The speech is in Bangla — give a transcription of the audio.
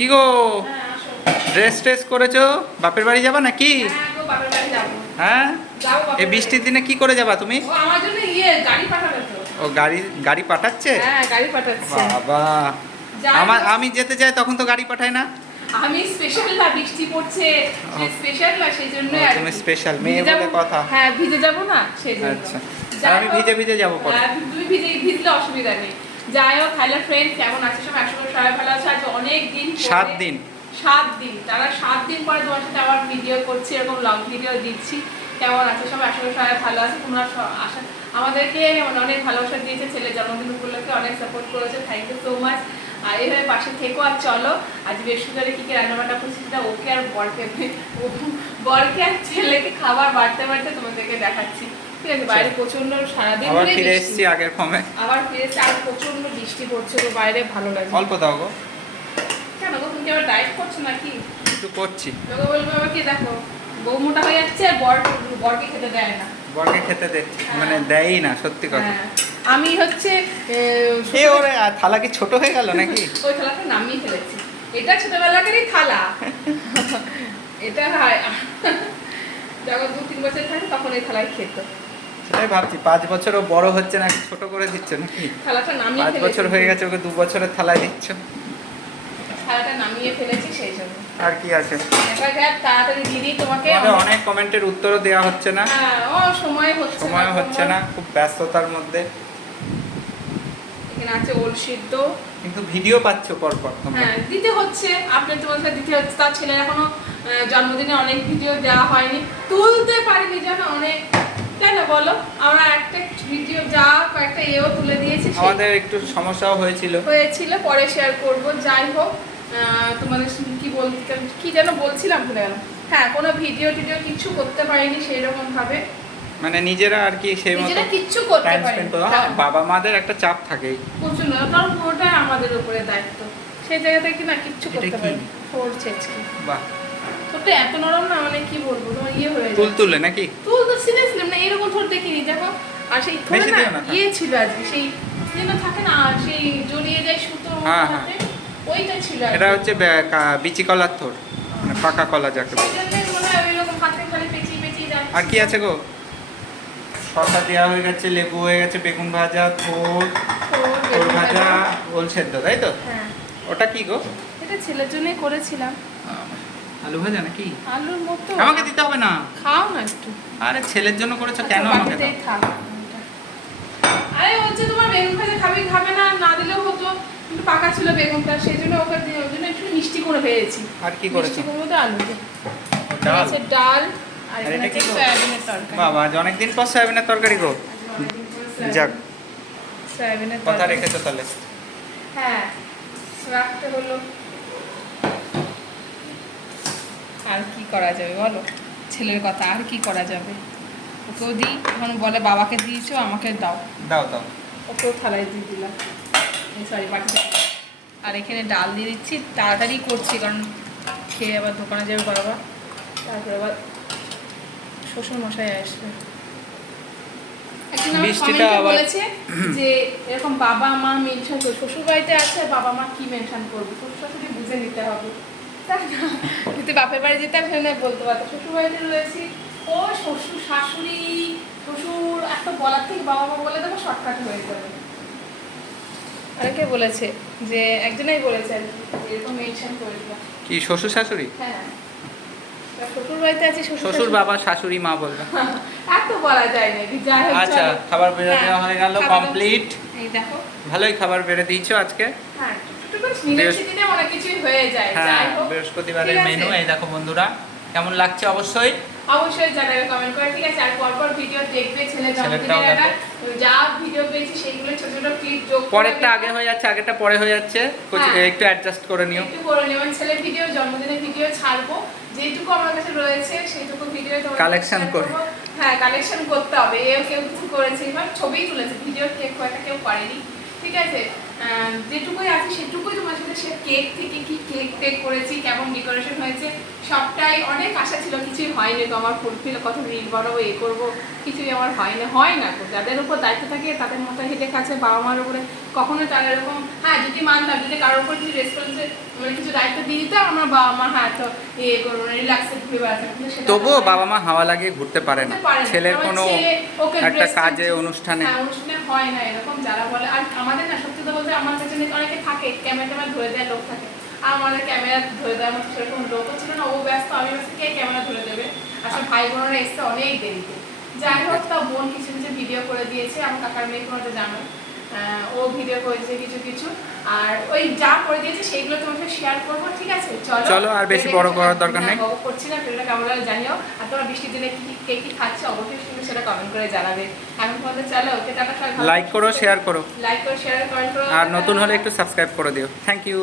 কি গো, ড্রেস ট্রেস করেছো? বাপের বাড়ি যাবা নাকি? হ্যাঁ, এই বৃষ্টির দিনে কি করে যাবা তুমি? ও গাড়ি পাঠাচ্ছে? বাবা, আমি যেতে চাই তখন তো গাড়ি পাঠায় না। আমি স্পেশাল না, বৃষ্টি পড়ছে স্পেশাল না, সেজন্য তুমি স্পেশাল মেয়ে বলে কথা। হ্যাঁ, ভিজে যাব না সেজন্য। আচ্ছা, আমি ভিজে যাব পরে। তুমি ভিজলে অসুবিধা নেই। যাই হোক, হ্যালো ফ্রেন্ড, কেমন আছো সবাই? আশা করি সবাই ভালো আছে। আজ অনেক দিন, 7 দিন তারা 7 দিন পরে তোমার সাথে আবার ভিডিও করছি, এরকম লং ভিডিও দিচ্ছি। কেমন আছো সবাই? আশা করি সবাই ভালো আছে। তোমরা আমাদেরকে অনেক ভালোবাসা দিয়েছে, ছেলের জন্মদিন উপলক্ষে অনেক সাপোর্ট করেছে। Thank you so much. আর এইভাবে পাশে থেকো। আর চলো, আজ বৃহস্পতিবারে কি কি রান্নাবান্না করছি সেটা ওকে আর বরকে আর ছেলেকে খাবার বাড়তে বাড়তে তোমাদেরকে দেখাচ্ছি। ঠিক আছে? বাইরে প্রচন্ড সারাদিন আবার ফিরে এসেছি আগের ফর্মে। আবার ফিরে এসেছি, আর প্রচন্ড বৃষ্টি পড়ছে তো বাইরে, ভালো লাগে। অল্প দাও গো। কেন গো, তুমি কি আবার ডায়েট করছো নাকি? একটু করছি। লোকে বলবে আবার কি, দেখো বউ মোটা হয়ে যাচ্ছে আর বরকে খেতে দেয় না। বরকে খেতে মানে দেয়ই না, সত্যি কথা। আমি হচ্ছে ওরে থালা কি ছোট হয়ে গেল নাকি? ওই থালাটা নামিয়ে ফেলেছি। এটা ছোটবেলাকারই থালা। এটা যখন 2-3 বছর থাকে তখন এই থালায় খেত। সেটাই ভাবছি, 5 বছরও বড় হচ্ছে নাকি ছোট করে দিচ্ছ নাকি? থালাটা নামিয়ে 5 বছর হয়ে গেছে, ওকে 2 বছরের থালায় দিচ্ছ। থালাটা নামিয়ে ফেলেছি সেই জন্য। আর কি আছে? এবার যা তাড়াতাড়ি দিদি তোমাকে অনেক কমেন্টের উত্তরও দেওয়া হচ্ছে না। হ্যাঁ, সময় হচ্ছে না, খুব ব্যস্ততার মধ্যে। এখানে আছে ওল সিদ্ধ, কিন্তু ভিডিও পাচ্ছ পর পর। হ্যাঁ, দিতে হচ্ছে, আপনি তোমাদের দিতে হচ্ছে। তার ছেলের এখনো জন্মদিনে অনেক ভিডিও দেওয়া হয়নি, তুলতে পারিনি জানো অনেক। কেন বলো, আমরা একটা ভিডিও যা কয়েকটা এও তুলে দিয়েছি, আমাদের একটু সমস্যাও হয়েছিল, পরে শেয়ার করব। যাই হোক, তোমাদের কি যেন বলছিলাম, ভুলে গেলাম। হ্যাঁ, কোনো ভিডিও টিডিও কিছু করতে পারিনি সেই রকম ভাবে, মানে নিজেরা আর কি সেই মতো কিচ্ছু করতে পারিনি। বাবা মাদের একটা চাপ থাকেই প্রচন্ড, কারণ পুরোটাই আমাদের উপরে দায়িত্ব। সেই জায়গা থেকে না কিচ্ছু করতে পারিনি। ফোর ছেচকি, বাহ, ছোটটা এত নরম না, মানে কি বলবো, তোমার ইয়ে হয়ে যায়। তুলতুলে নাকি? তুলতুল সিরিয়াসলি না, এরকম ছোট দেখিনি। দেখো, আর সেই থোড়ে না ইয়ে ছিল আজকে, সেই যেন থাকে না, সেই জড়িয়ে যায় সুতো, ওইটা ছিল। এটা হচ্ছে বিচি কলার থোড়, মানে পাকা কলা যাকে বলে। আর কি আছে গো? শসা দেওয়া হয়ে গেছে, লেবু হয়ে গেছে, বেগুন ভাজা, থোড় ভাজা, ওল সেদ্ধ, তাই তো? হ্যাঁ। ওটা কি গো? এটা ছেলের জন্যই করেছিলাম। আলু ভাজা নাকি? আলুর মতো। আমাকে দিতে হবে না, খাও না একটু। আরে ছেলের জন্য করেছো, কেন আমাকে দাও? আরে হচ্ছে তোমার বেগুন ভাজা খাবে না, না দিলেও হতো, কিন্তু পাকা ছিল বেগুনটা, সেই জন্য ওকে দিয়ে ওই জন্য একটু মিষ্টি করে ভেজেছি। আর কি করেছো? মিষ্টি করে আলু ডাল, ডাল আর এটা কি সয়াবিনের তরকারি। বাবা, আজ অনেকদিন পর সয়াবিনের তরকারি গো। যাক, সয়াবিনের কথা রেখেছো তাহলে। হ্যাঁ, রাখতে হলো। আর কি করা যাবে বলো, ছেলের কথা আর কি করা যাবে? ওকেও দিই, এখন বলে বাবাকে দিয়েছো আমাকে দাও, ওকেও থালায় দিয়ে দিলাম, সরি বাটিতে। আর এখানে ডাল দিয়ে দিচ্ছি, তাড়াতাড়ি করছি কারণ খেয়ে আবার দোকানে যাবে বাবা, তারপরে আবার শ্বশুর মশাই আসবে। একদিন আমার কমেন্টে বলেছে যে এরকম বাবা মা মেনশন করবে, শ্বশুর বাড়িতে আছে আর বাবা মা কি মেনশন করবে, শ্বশুর শাশুড়ি বুঝে নিতে হবে, তাই না? কিন্তু বাপের বাড়ি যেতাম সেখানে বলতে পারতাম, শ্বশুর বাড়িতে রয়েছি ও শ্বশুর শাশুড়ি শ্বশুর একটা বলার থেকে বাবা মা বলে দেবো, শর্টকাট হয়ে যাবে। অনেকে বলেছে যে, একজনেই বলেছে আর কি, এরকম মেনশন করে দিলাম। কি শ্বশুর শাশুড়ি? হ্যাঁ, শ্বশুর বাড়িতে আছে, শ্বশুর বাবা শাশুড়ি মা বলবে, এত বলা যায় না। যাই হোক, আচ্ছা, খাবার বেড়ে দেওয়া হয়ে গেল, কমপ্লিট। এই দেখো, ভালোই খাবার বেড়ে দিয়েছো আজকে। হ্যাঁ, দিনে অনেক কিছুই হয়ে যায়। হ্যাঁ, বৃহস্পতিবারের মেনু এই দেখো বন্ধুরা, কেমন লাগছে অবশ্যই জানাবে কমেন্ট করে, ঠিক আছে? আর পরপর ভিডিও দেখবে, ছেলে জন্মদিনের একটা যা ভিডিও পেয়েছি সেগুলো ছোট ছোট ক্লিপ যোগ করে, পরেরটা আগে হয়ে যাচ্ছে, আগেরটা পরে হয়ে যাচ্ছে, একটু অ্যাডজাস্ট করে নিও, ছেলের ভিডিও জন্মদিনের ভিডিও ছাড়বো, যেটুকু আমার কাছে রয়েছে সেইটুকু ভিডিও তোমাদের কালেকশন করে। হ্যাঁ, কালেকশন করতে হবে। কেউ কিছু করেছে, এবার ছবি তুলেছে, ভিডিও কেউ করেনি, ঠিক আছে? যেটুকুই আছে সেটুকুই তোমার সাথে, সে কেক থেকে কি কেক টেক করেছি, কেমন ডেকোরেশন হয়েছে, সবটাই অনেক আশা ছিল, কিছুই হয়নি তো আমার ফুলফিল, কত রিল বাড়াবো, এ করবো, কিছুই আমার হয় না তো। যাদের উপর দায়িত্ব থাকে তাদের মাথায় হেডেক আছে, বাবা মার উপরে কখনো তারা এরকম, হ্যাঁ যদি মানতাম, যদি কারোর উপর যদি রেসপন্সে মানে কিছু দায়িত্ব দিয়ে দিতাম, আমার বাবা মা হ্যাঁ তো ইয়ে করবো না, রিল্যাক্সে ঘুরে বেড়াতাম, কিন্তু সেটা তবুও বাবা মা হাওয়া লাগিয়ে ঘুরতে পারে না, ছেলের আমার কোনো ছেলে ওকে একটা dress কাজে করছে, অনুষ্ঠানে। হ্যাঁ অনুষ্ঠানে হয় না এরকম যারা বলে। আর আমাদের না সত্যি তো বলতে আমার কাছে অনেকে থাকে ক্যামেরা ধরে দেওয়ার লোক থাকে, আর আমাদের ক্যামেরা ধরে দেওয়ার মতো সেরকম লোকও ছিল না, ও ব্যস্ত আমি ব্যস্ত, কে ক্যামেরা ধরে দেবে। আসলে ভাই বোনেরা এসছে অনেক দেরিতে, যাই হোক তাও বোন কিছু কিছু ভিডিও করে দিয়েছে, আমার কাকার মেয়ে কোনো তো জানো, ও ভিডিও করেছে কিছু কিছু, আর ওই যা করে দিয়েছে সেইগুলো তোমাকে শেয়ার করবো, ঠিক আছে? চলো, আর বেশি বড় করার দরকার নেই, বড় করছি না, ভিডিওটা কেমন লাগে জানিও, আর তোমরা বৃষ্টির দিনে কি কে কি খাচ্ছে অবশ্যই তুমি সেটা কমেন্ট করে জানাবে। এখন তোমাদের চলো, ওকে টাটা, লাইক করো, শেয়ার করো, লাইক করো, শেয়ার কমেন্ট করো, আর নতুন হলে একটু সাবস্ক্রাইব করে দিও। Thank you.